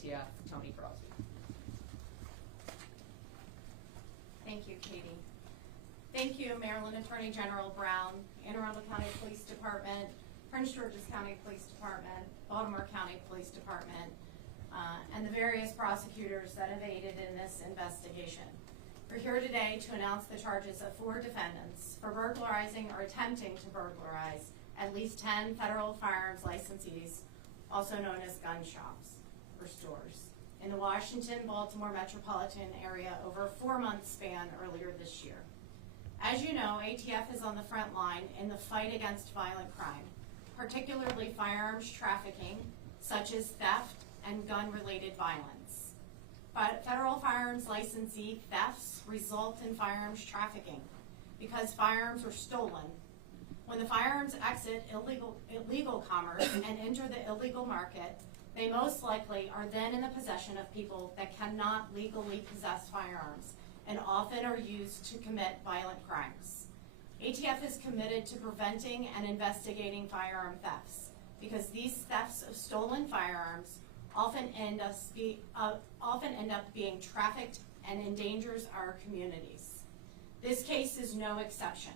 ATF, Tony Crosby. Thank you, Katie. Thank you, Maryland Attorney General Brown, Anne Arundel County Police Department, Prince George's County Police Department, Baltimore County Police Department, and the various prosecutors that have aided in this investigation. We're here today to announce the charges of 4 defendants for burglarizing or attempting to burglarize at least 10 federal firearms licensees, also known as gun shops or stores, in the Washington-Baltimore metropolitan area over a 4-month span earlier this year. As you know, ATF is on the front line in the fight against violent crime, particularly firearms trafficking, such as theft and gun-related violence. But federal firearms licensee thefts result in firearms trafficking because firearms are stolen. When the firearms exit illegal commerce and enter the illegal market, they most likely are then in the possession of people that cannot legally possess firearms and often are used to commit violent crimes. ATF is committed to preventing and investigating firearm thefts because these thefts of stolen firearms often end up being trafficked and endangers our communities. This case is no exception.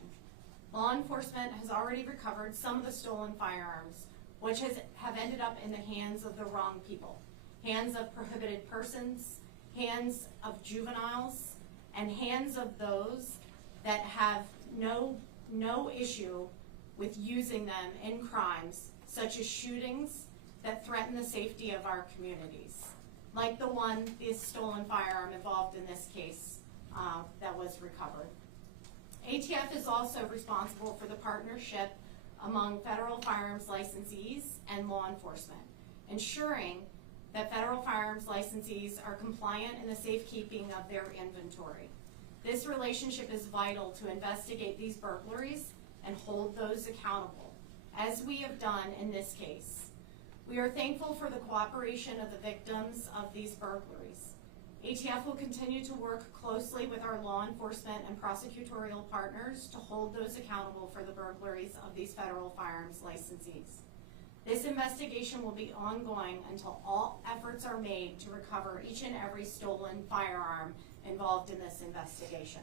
Law enforcement has already recovered some of the stolen firearms, which have ended up in the hands of the wrong people, hands of prohibited persons, hands of juveniles, and hands of those that have no issue with using them in crimes such as shootings that threaten the safety of our communities, like the stolen firearm involved in this case that was recovered. ATF is also responsible for the partnership among federal firearms licensees and law enforcement, ensuring that federal firearms licensees are compliant in the safekeeping of their inventory. This relationship is vital to investigate these burglaries and hold those accountable, as we have done in this case. We are thankful for the cooperation of the victims of these burglaries. ATF will continue to work closely with our law enforcement and prosecutorial partners to hold those accountable for the burglaries of these federal firearms licensees. This investigation will be ongoing until all efforts are made to recover each and every stolen firearm involved in this investigation.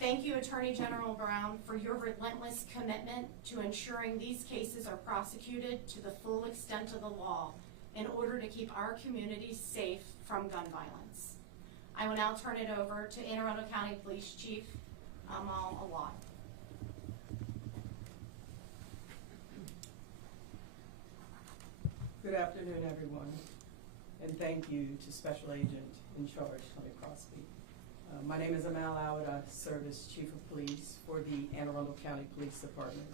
Thank you, Attorney General Brown, for your relentless commitment to ensuring these cases are prosecuted to the full extent of the law in order to keep our communities safe from gun violence. I will now turn it over to Anne Arundel County Police Chief Amal Awad. Good afternoon, everyone, and thank you to Special Agent in Charge, Tony Crosby. My name is Amal Awad. I serve as Chief of Police for the Anne Arundel County Police Department.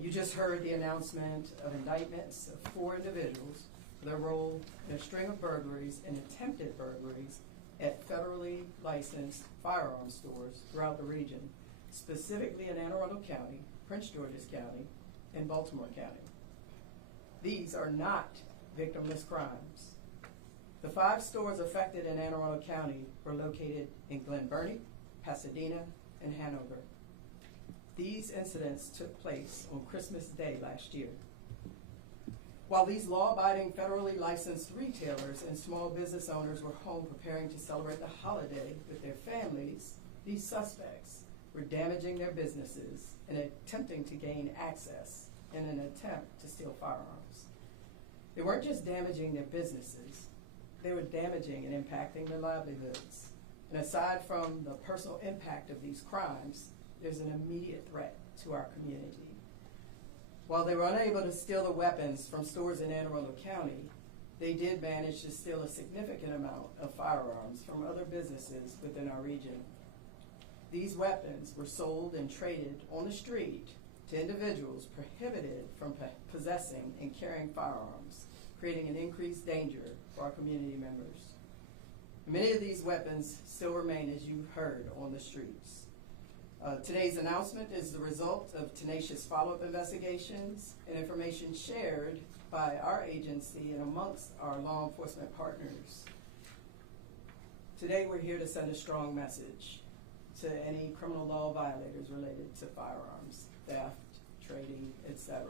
You just heard the announcement of indictments of 4 individuals for their role in a string of burglaries and attempted burglaries at federally licensed firearm stores throughout the region, specifically in Anne Arundel County, Prince George's County, and Baltimore County. These are not victimless crimes. The 5 stores affected in Anne Arundel County were located in Glen Burnie, Pasadena, and Hanover. These incidents took place on Christmas Day last year. While these law-abiding federally licensed retailers and small business owners were home preparing to celebrate the holiday with their families, these suspects were damaging their businesses and attempting to gain access in an attempt to steal firearms. They weren't just damaging their businesses, they were damaging and impacting their livelihoods. And aside from the personal impact of these crimes, there's an immediate threat to our community. While they were unable to steal the weapons from stores in Anne Arundel County, they did manage to steal a significant amount of firearms from other businesses within our region. These weapons were sold and traded on the street to individuals prohibited from possessing and carrying firearms, creating an increased danger for our community members. Many of these weapons still remain, as you heard, on the streets. Today's announcement is the result of tenacious follow-up investigations and information shared by our agency and amongst our law enforcement partners. Today we're here to send a strong message to any criminal law violators related to firearms, theft, trading, etc.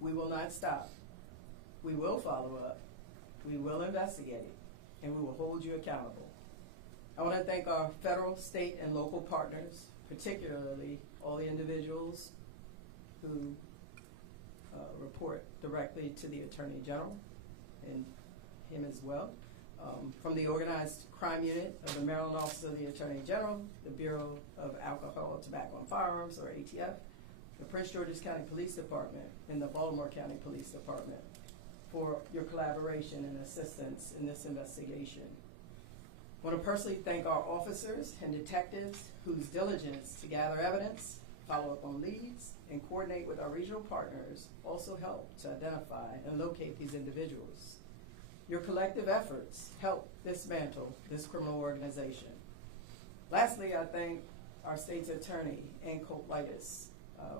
We will not stop. We will follow up, We will investigate, and we will hold you accountable. I want to thank our federal, state, and local partners, particularly all the individuals who report directly to the Attorney General and him as well. From the Organized Crime Unit of the Maryland Office of the Attorney General, the Bureau of Alcohol, Tobacco, and Firearms, or ATF, the Prince George's County Police Department, and the Baltimore County Police Department for your collaboration and assistance in this investigation. I want to personally thank our officers and detectives whose diligence to gather evidence, follow up on leads, and coordinate with our regional partners also helped to identify and locate these individuals. Your collective efforts help dismantle this criminal organization. Lastly, I thank our state's attorney, Ann Cope-Litis,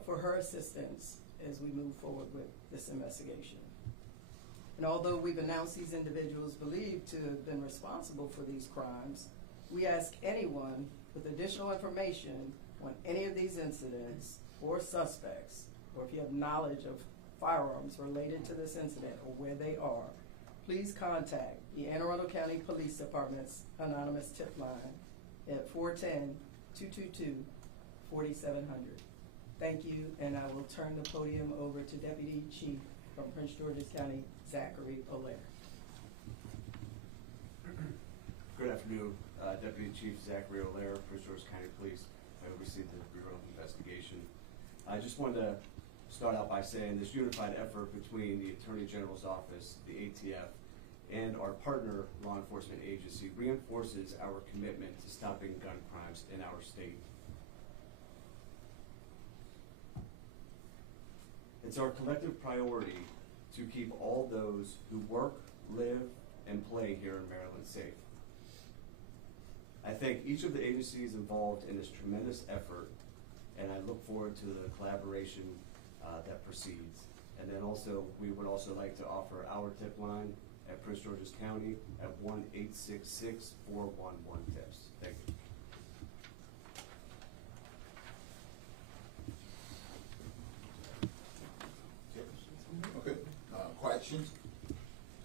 for her assistance as we move forward with this investigation. And although we've announced these individuals believed to have been responsible for these crimes, we ask anyone with additional information on any of these incidents or suspects, or if you have knowledge of firearms related to this incident or where they are, please contact the Anne Arundel County Police Department's anonymous tip line at 410-222-4700. Thank you, and I will turn the podium over to Deputy Chief from Prince George's County, Zachary Olaire. Good afternoon, Deputy Chief Zachary Olaire, Prince George's County Police. I oversee the Bureau of Investigation. I just wanted to start out by saying this unified effort between the Attorney General's Office, the ATF, and our partner law enforcement agency reinforces our commitment to stopping gun crimes in our state. It's our collective priority to keep all those who work, live, and play here in Maryland safe. I thank each of the agencies involved in this tremendous effort, and I look forward to the collaboration that proceeds. And then also, we would also like to offer our tip line at Prince George's County at 1-866-411-TIPS. Thank you. Okay, questions?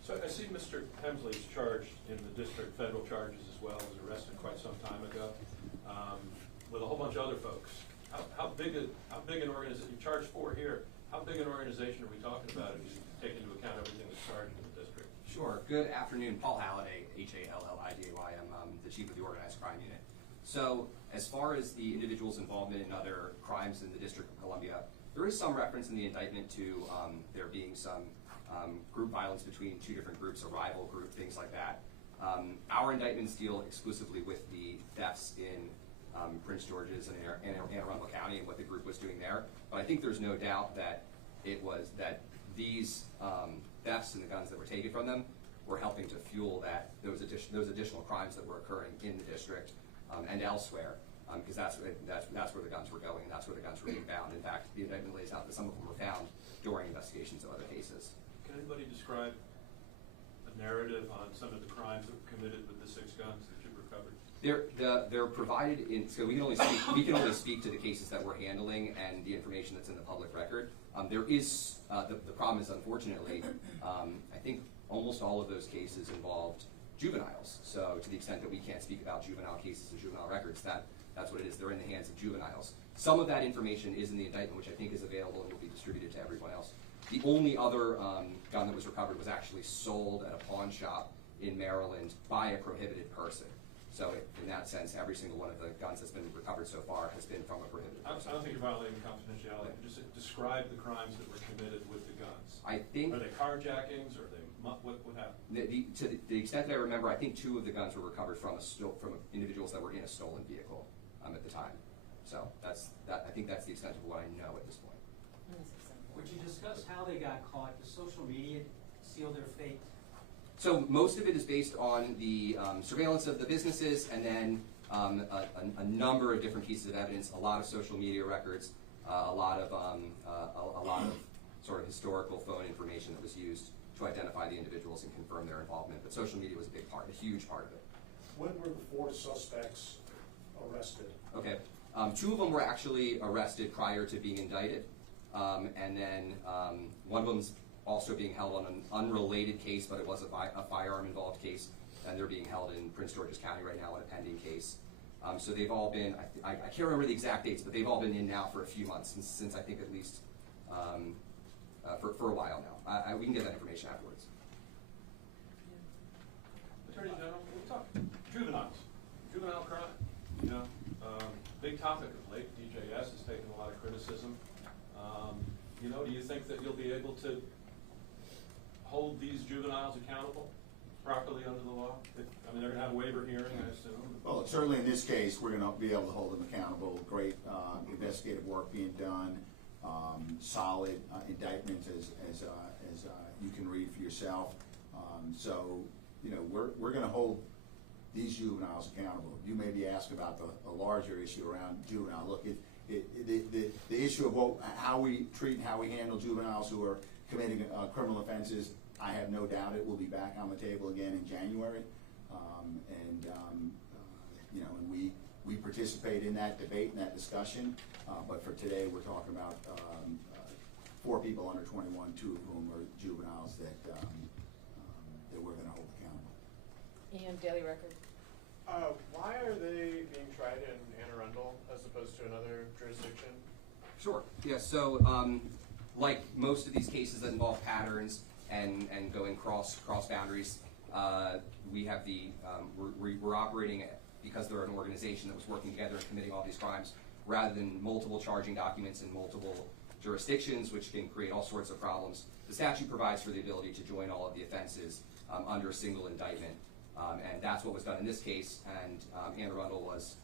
So I see Mr. Hemsley's charged in the district federal charges as well, was arrested quite some time ago, with a whole bunch of other folks. How big an organization, you charged 4 here, how big an organization are we talking about if you take into account everything that's charged in the district? Sure. Good afternoon. Paul Halliday, H-A-L-L-I-D-A-Y. I'm the chief of the Organized Crime Unit. So as far as the individual's involvement in other crimes in the District of Columbia, there is some reference in the indictment to there being some group violence between 2 different groups, a rival group, things like that. Our indictments deal exclusively with the thefts in Prince George's and Anne Arundel County and what the group was doing there. But I think there's no doubt that these thefts and the guns that were taken from them were helping to fuel those additional crimes that were occurring in the district and elsewhere, because that's where the guns were going, and that's where the guns were being found. In fact, the indictment lays out that some of them were found during investigations of other cases. Can anybody describe a narrative on some of the crimes that were committed with the 6 guns that you've recovered? They're provided in, so we can only speak to the cases that we're handling and the information that's in the public record. There is the problem is, unfortunately, I think almost all of those cases involved juveniles. So to the extent that we can't speak about juvenile cases and juvenile records, that's what it is. They're in the hands of juveniles. Some of that information is in the indictment, which I think is available and will be distributed to everyone else. The only other gun that was recovered was actually sold at a pawn shop in Maryland by a prohibited person. So in that sense, every single one of the guns that's been recovered so far has been from a prohibited person. I don't think you're violating confidentiality. Just describe the crimes that were committed with the guns. I think. Are they carjackings, or are they, what happened? To the extent that I remember, I think 2 of the guns were recovered from individuals that were in a stolen vehicle at the time. So I think that's the extent of what I know at this point. Would you discuss how they got caught? Does social media seal their fate? So most of it is based on the surveillance of the businesses, and then a number of different pieces of evidence, a lot of social media records, a lot of sort of historical phone information that was used to identify the individuals and confirm their involvement. But social media was a big part, a huge part of it. When were the 4 suspects arrested? Okay, 2 of them were actually arrested prior to being indicted, and then one of them's also being held on an unrelated case, but it was a firearm-involved case, and they're being held in Prince George's County right now in a pending case. So they've all been, I can't remember the exact dates, but they've all been in now for a few months, since I think at least for a while now. We can get that information afterwards. Attorney General, can we talk juveniles, juvenile crime? You know, big topic of late. DJS has taken a lot of criticism. You know, do you think that you'll be able to hold these juveniles accountable properly under the law? I mean, they're going to have a waiver hearing, I assume. Well, certainly in this case, we're gonna be able to hold them accountable. Great investigative work being done, solid indictments as you can read for yourself. So, you know, we're gonna hold these juveniles accountable. You may be asked about the larger issue around juvenile. Look, the issue of how we treat and how we handle juveniles who are committing criminal offenses, I have no doubt it will be back on the table again in January. You know, and we participate in that debate and that discussion, but for today, we're talking about 4 people under 21, 2 of whom are juveniles that we're gonna hold accountable. And Daily Record. Why are they being tried in Anne Arundel as opposed to another jurisdiction? Sure. Yeah. So, like most of these cases that involve patterns and going cross boundaries, we have we're operating because they're an organization that was working together and committing all these crimes, rather than multiple charging documents in multiple jurisdictions, which can create all sorts of problems. The statute provides for the ability to join all of the offenses under a single indictment, and that's what was done in this case. And Anne Arundel was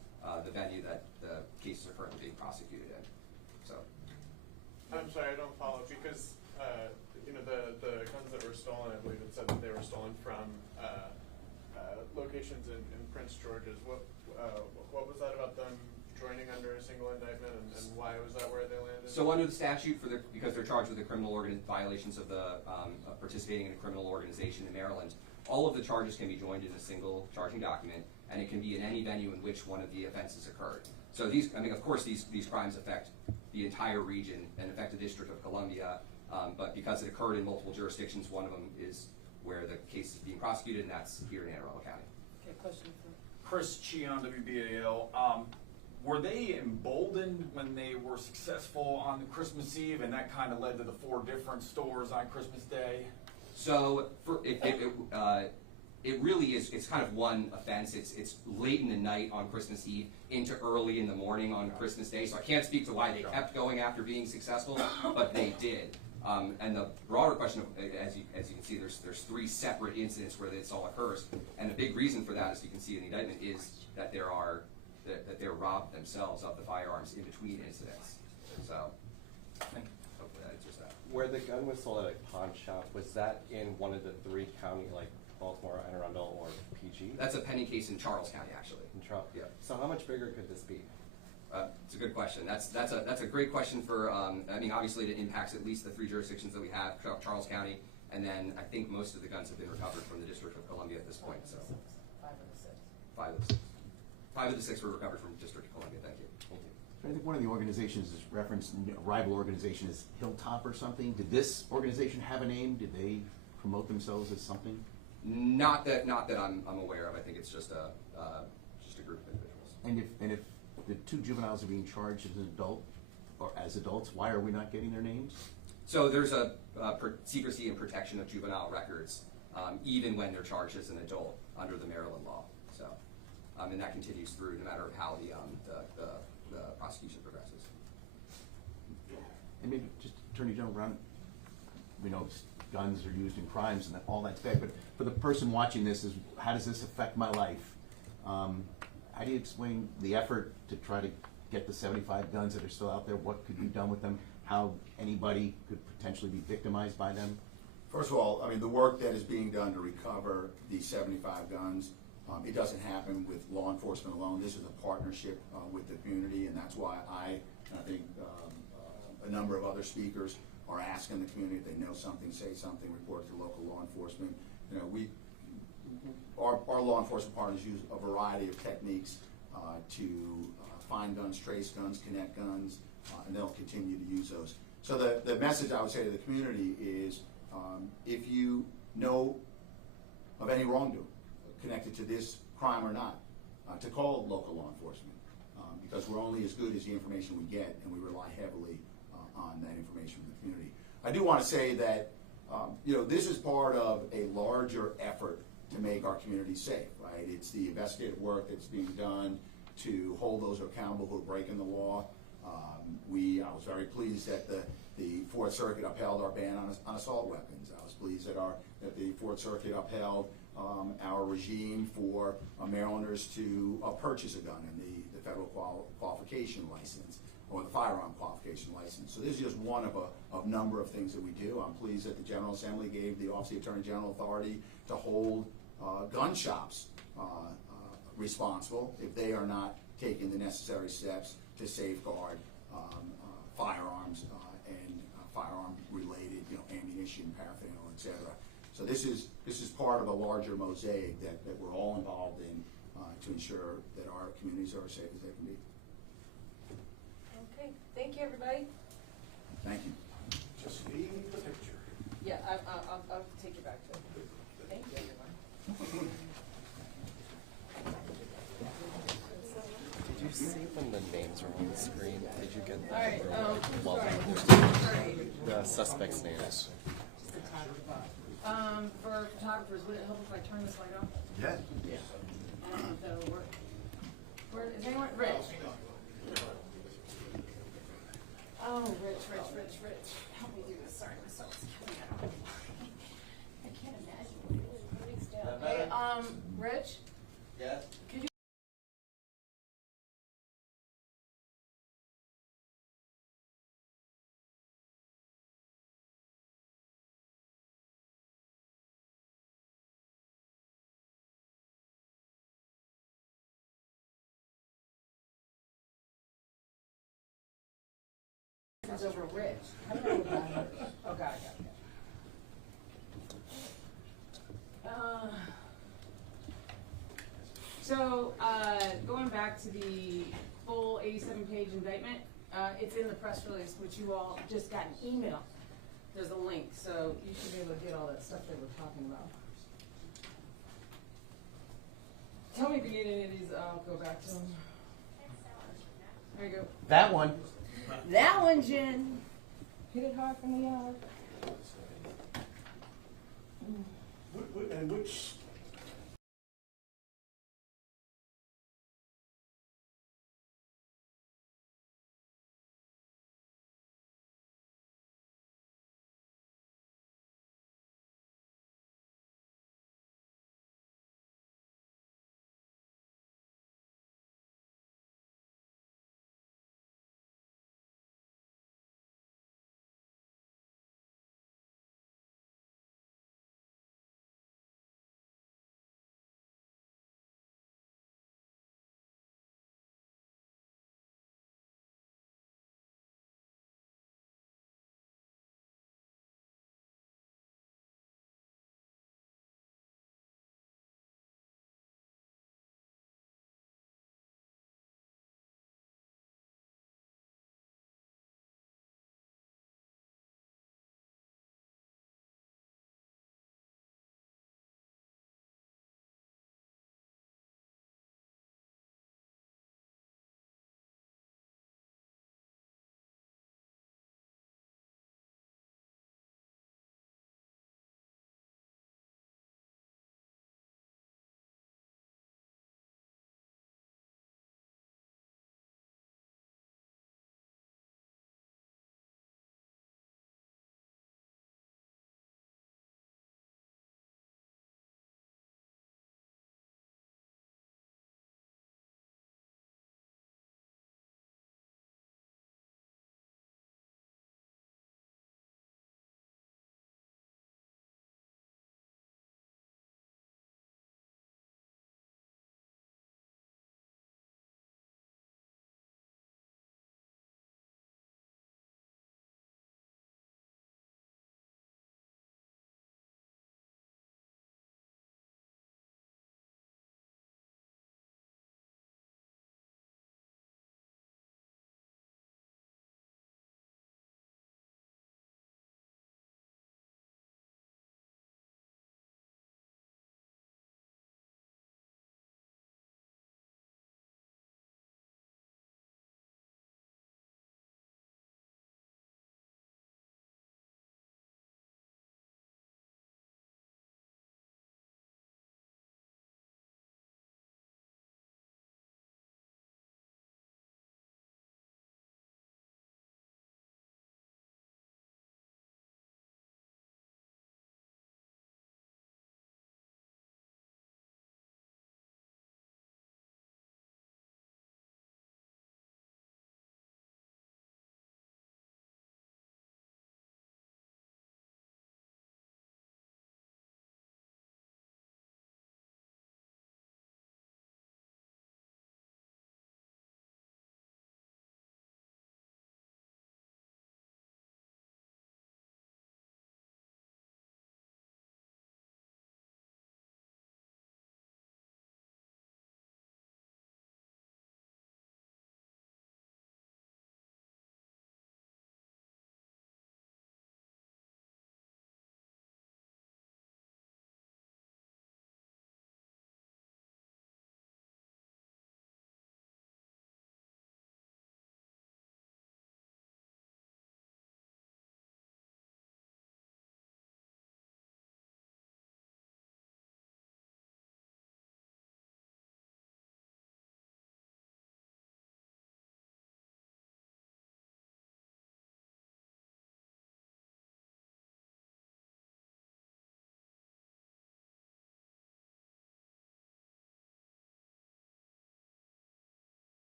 the venue that the cases are currently being prosecuted in. So, I'm sorry, I don't follow, because you know, the guns that were stolen, I believe it said that they were stolen from locations in Prince George's. What was that about them joining under a single indictment, and why was that where they landed? So under the statute, because they're charged with the criminal violations of the participating in a criminal organization in Maryland, all of the charges can be joined in a single charging document, and it can be in any venue in which one of the offenses occurred. So these, I mean, of course, these crimes affect the entire region and affect the District of Columbia, but because it occurred in multiple jurisdictions, one of them is where the case is being prosecuted, and that's here in Anne Arundel County. Okay, question for Chris Cheon, WBAL. Were they emboldened when they were successful on the Christmas Eve, and that kind of led to the 4 different stores on Christmas Day? So it really is. It's kind of one offense. It's late in the night on Christmas Eve into early in the morning on Christmas Day. So I can't speak to why they kept going after being successful, but they did. And the broader question, as you can see, there's 3 separate incidents where this all occurs, and the big reason for that, as you can see in the indictment, is that they're robbed themselves of the firearms in between incidents. So hopefully that answers that. Where the gun was sold at a pawn shop, was that in one of the 3 county, like Baltimore, Anne Arundel, or PG? That's a pending case in Charles County, actually. In Charles. Yeah. So how much bigger could this be? It's a good question. That's a great question for, I mean, obviously it impacts at least the 3 jurisdictions that we have, Charles County, and then I think most of the guns have been recovered from the District of Columbia at this point. So 5 of the 6. 5 of the 6. 5 of the 6 were recovered from District of Columbia. Thank you. Thank you. I think one of the organizations is referenced, a rival organization is Hilltop or something. Did this organization have a name? Did they promote themselves as something? Not that I'm aware of. I think it's just a group of individuals. And if the 2 juveniles are being charged as an adult or as adults, why are we not getting their names? So there's a secrecy and protection of juvenile records, even when they're charged as an adult under the Maryland law. So, and that continues through no matter how the prosecution progresses. And maybe just Attorney General Brown, we know guns are used in crimes and all that's bad, but for the person watching this, how does this affect my life? How do you explain the effort to try to get the 75 guns that are still out there? What could be done with them? How anybody could potentially be victimized by them? First of all, I mean, the work that is being done to recover these 75 guns, it doesn't happen with law enforcement alone. This is a partnership with the community, and that's why I think a number of other speakers are asking the community if they know something, say something, report to local law enforcement. You know, our law enforcement partners use a variety of techniques to find guns, trace guns, connect guns, and they'll continue to use those. So the message I would say to the community is If you know of any wrongdoing connected to this crime or not, to call local law enforcement, because we're only as good as the information we get, and we rely heavily on that information from the community. I do want to say that this is part of a larger effort to make our community safe, right? It's the investigative work that's being done to hold those accountable who are breaking the law. I was very pleased that the Fourth Circuit upheld our ban on assault weapons. I was pleased that the Fourth Circuit upheld our regime for Marylanders to purchase a gun in the federal qualification license, or the firearm qualification license. So this is just one of a number of things that we do. I'm pleased that the General Assembly gave the Office of the Attorney General authority to hold gun shops responsible if they are not taking the necessary steps to safeguard firearms and firearm-related, ammunition, paraphernalia, etc. So this is part of a larger mosaic that we're all involved in to ensure that our communities are as safe as they can be. Okay, thank you, everybody. Thank you. Just leave the picture. Yeah, I'll take you back to it. Thank you, everyone. Did you see when the names are on the screen? Did you get All right, sorry. The suspect's names? For photographers, would it help if I turn this light off? Yeah. I don't know if that'll work. Is anyone, Rich? Oh, Rich. Help me do this. Sorry, my cell's killing me. I can't imagine what it is. Everything's down. Hey, Rich? Yes? Could you over Rich? How do I go back? Oh, got it. So, going back to the full 87-page indictment, it's in the press release, which you all just got an email. There's a link, so you should be able to get all that stuff they were talking about. Tell me if you need any of these, I'll go back to them. There you go. That one. That one, Jen. Hit it hard from the yard. And which